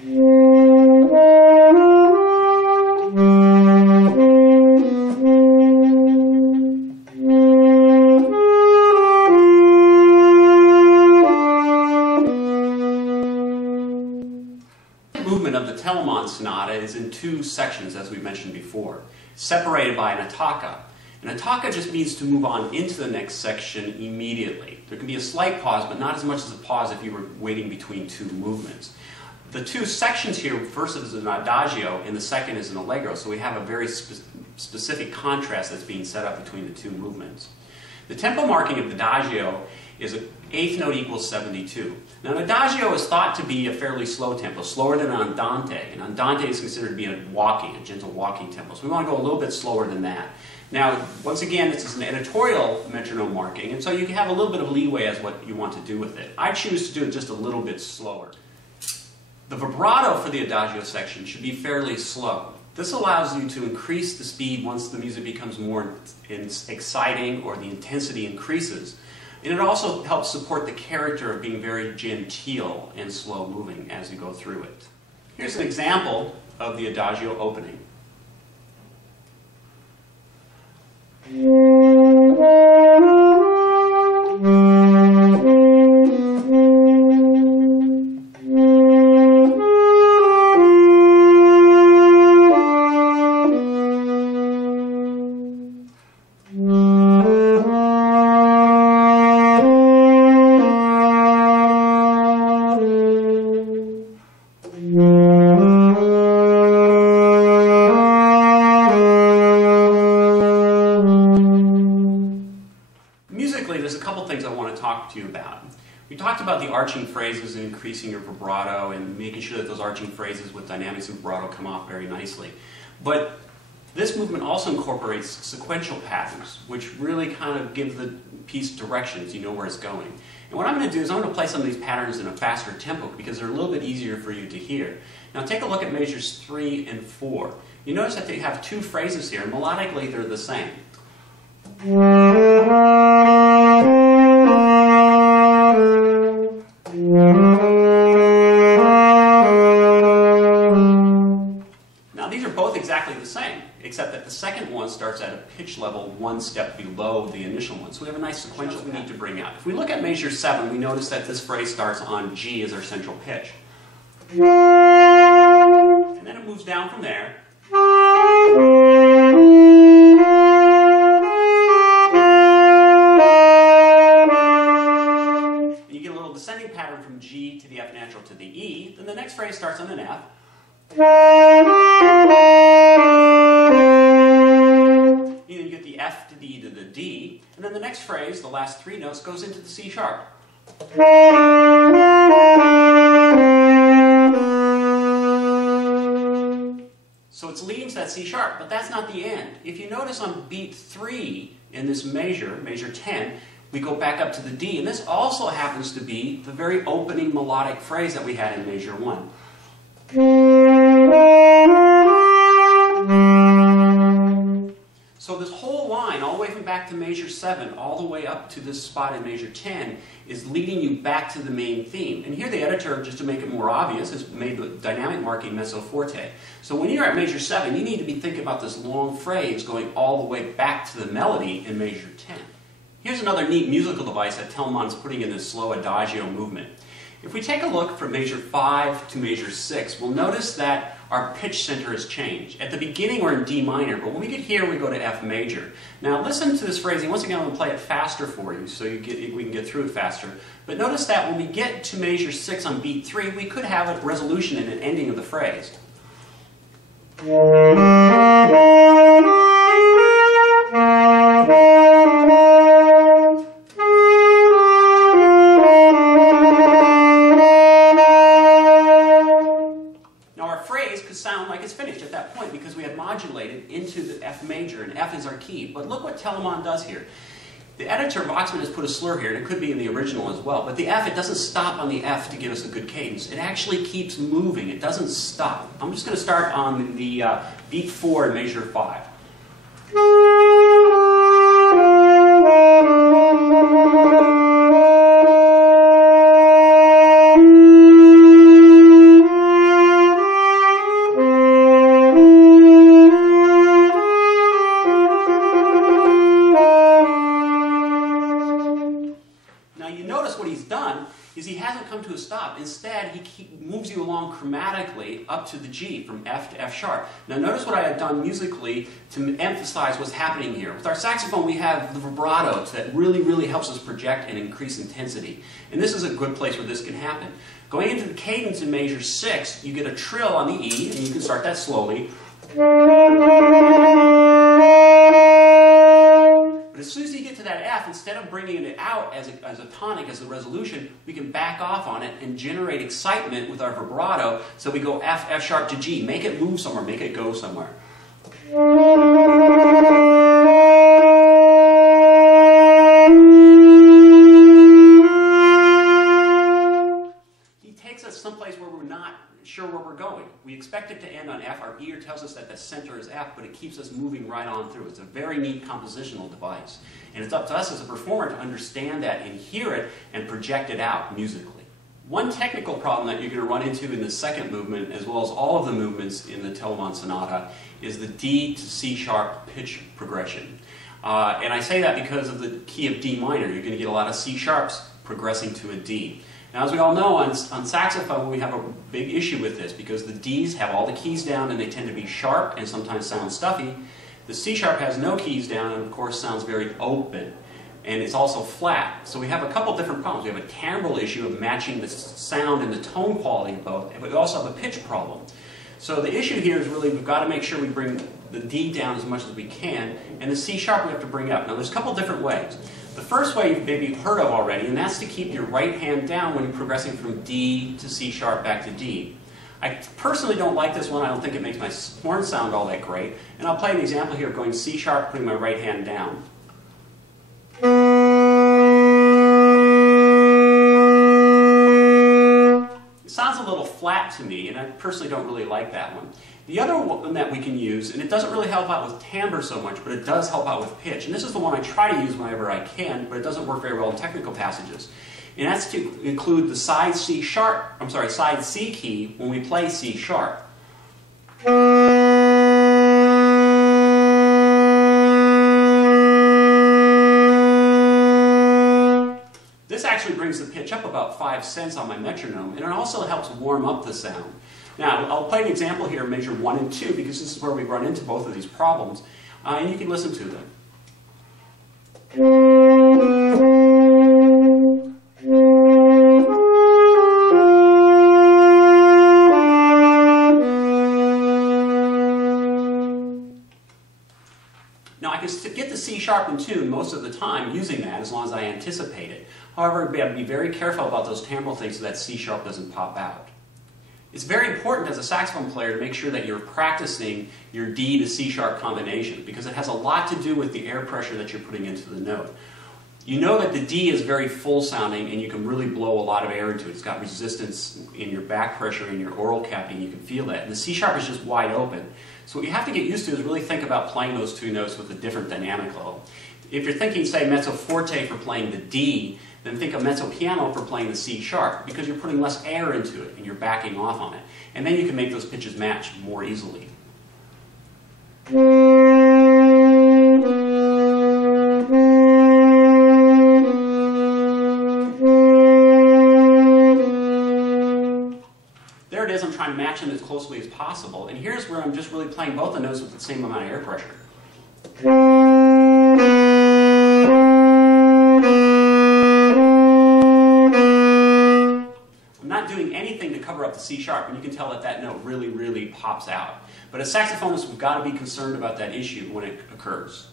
Movement of the Telemann Sonata is in two sections, as we mentioned before, separated by an attacca. An attacca just means to move on into the next section immediately. There can be a slight pause, but not as much as a pause if you were waiting between two movements. The two sections here, first is an adagio and the second is an allegro, so we have a very specific contrast that's being set up between the two movements. The tempo marking of the adagio is an eighth note equals 72. Now an adagio is thought to be a fairly slow tempo, slower than an andante, and andante is considered to be a gentle walking tempo, so we want to go a little bit slower than that. Now, once again, this is an editorial metronome marking, and so you can have a little bit of leeway as what you want to do with it. I choose to do it just a little bit slower. The vibrato for the adagio section should be fairly slow. This allows you to increase the speed once the music becomes more exciting or the intensity increases. And it also helps support the character of being very genteel and slow moving as you go through it. Here's an example of the adagio opening. Musically, there's a couple things I want to talk to you about. We talked about the arching phrases and increasing your vibrato and making sure that those arching phrases with dynamics and vibrato come off very nicely. But this movement also incorporates sequential patterns, which really kind of give the piece directions, you know where it's going. And what I'm going to do is I'm going to play some of these patterns in a faster tempo because they're a little bit easier for you to hear. Now take a look at measures 3 and 4. You notice that they have two phrases here, and melodically they're the same. Now these are both exactly the same, except that the second one starts at a pitch level one step below the initial one. So we have a nice sequential we need to bring out. If we look at measure 7, we notice that this phrase starts on G as our central pitch. And then it moves down from there. And you get a little descending pattern from G to the F natural to the E. Then the next phrase starts on an F. And then you get the F to the E to the D. And then the next phrase, the last three notes, goes into the C sharp. So it's leading to that C sharp, but that's not the end. If you notice on beat 3 in this measure, measure 10, we go back up to the D, and this also happens to be the very opening melodic phrase that we had in measure 1. So this whole line, all the way from back to measure 7, all the way up to this spot in measure 10, is leading you back to the main theme. And here the editor, just to make it more obvious, has made the dynamic marking mezzo forte. So when you're at measure 7, you need to be thinking about this long phrase going all the way back to the melody in measure 10. Here's another neat musical device that Telemann's putting in this slow adagio movement. If we take a look from measure 5 to measure 6, we'll notice that our pitch center has changed. At the beginning we're in D minor, but when we get here we go to F major. Now listen to this phrasing. Once again I'm going to play it faster for you so we can get through it faster. But notice that when we get to measure 6 on beat 3, we could have a resolution and an ending of the phrase. Sound like it's finished at that point because we had modulated into the F major, and F is our key. But look what Telemann does here. The editor, Voxman, has put a slur here, and it could be in the original as well. But the F, it doesn't stop on the F to give us a good cadence. It actually keeps moving. It doesn't stop. I'm just going to start on the beat 4 in measure 5. moves you along chromatically up to the G, from F to F sharp. Now notice what I have done musically to emphasize what's happening here. With our saxophone we have the vibrato that really helps us project and increase intensity. And this is a good place where this can happen. Going into the cadence in measure 6, you get a trill on the E, and you can start that slowly. But as soon as you get to that F, instead of bringing it out as a tonic, as a resolution, we can back off on it and generate excitement with our vibrato. So we go F, F sharp to G. Make it move somewhere, make it go somewhere. He takes us someplace where we're not sure where we're going. We expect it to end on F. Our ear tells us that the center is F, but it keeps us moving right on through. It's a very neat compositional device. And it's up to us as a performer to understand that and hear it and project it out musically. One technical problem that you're going to run into in the second movement, as well as all of the movements in the Telemann Sonata, is the D to C sharp pitch progression. And I say that because of the key of D minor. You're going to get a lot of C sharps progressing to a D. Now, as we all know, on saxophone we have a big issue with this because the Ds have all the keys down and they tend to be sharp and sometimes sound stuffy. The C sharp has no keys down and of course sounds very open. And it's also flat. So we have a couple different problems. We have a timbral issue of matching the sound and the tone quality of both, but we also have a pitch problem. So the issue here is really we've got to make sure we bring the D down as much as we can, and the C sharp we have to bring up. Now there's a couple different ways. The first way you've maybe heard of already, and that's to keep your right hand down when you're progressing from D to C sharp back to D. I personally don't like this one. I don't think it makes my horn sound all that great. And I'll play an example here of going C sharp, putting my right hand down. It sounds a little flat to me, and I personally don't really like that one. The other one that we can use, and it doesn't really help out with timbre so much, but it does help out with pitch. And this is the one I try to use whenever I can, but it doesn't work very well in technical passages. And that's to include the side C key when we play C sharp. This actually brings the pitch up about 5 cents on my metronome, and it also helps warm up the sound. Now, I'll play an example here, measure 1 and 2, because this is where we run into both of these problems, and you can listen to them. Now, I can get the C sharp in tune most of the time using that, as long as I anticipate it. However, I have to be very careful about those timbral things so that C sharp doesn't pop out. It's very important as a saxophone player to make sure that you're practicing your D to C sharp combination because it has a lot to do with the air pressure that you're putting into the note. You know that the D is very full sounding and you can really blow a lot of air into it. It's got resistance in your back pressure in your oral cavity and you can feel that. And the C sharp is just wide open. So what you have to get used to is really think about playing those two notes with a different dynamic level. If you're thinking, say, mezzo forte for playing the D, then think of mezzo piano for playing the C sharp because you're putting less air into it and you're backing off on it. And then you can make those pitches match more easily. There it is, I'm trying to match them as closely as possible. And here's where I'm just really playing both the notes with the same amount of air pressure. Doing anything to cover up the C sharp, and you can tell that that note really pops out. But as saxophonists, we've got to be concerned about that issue when it occurs.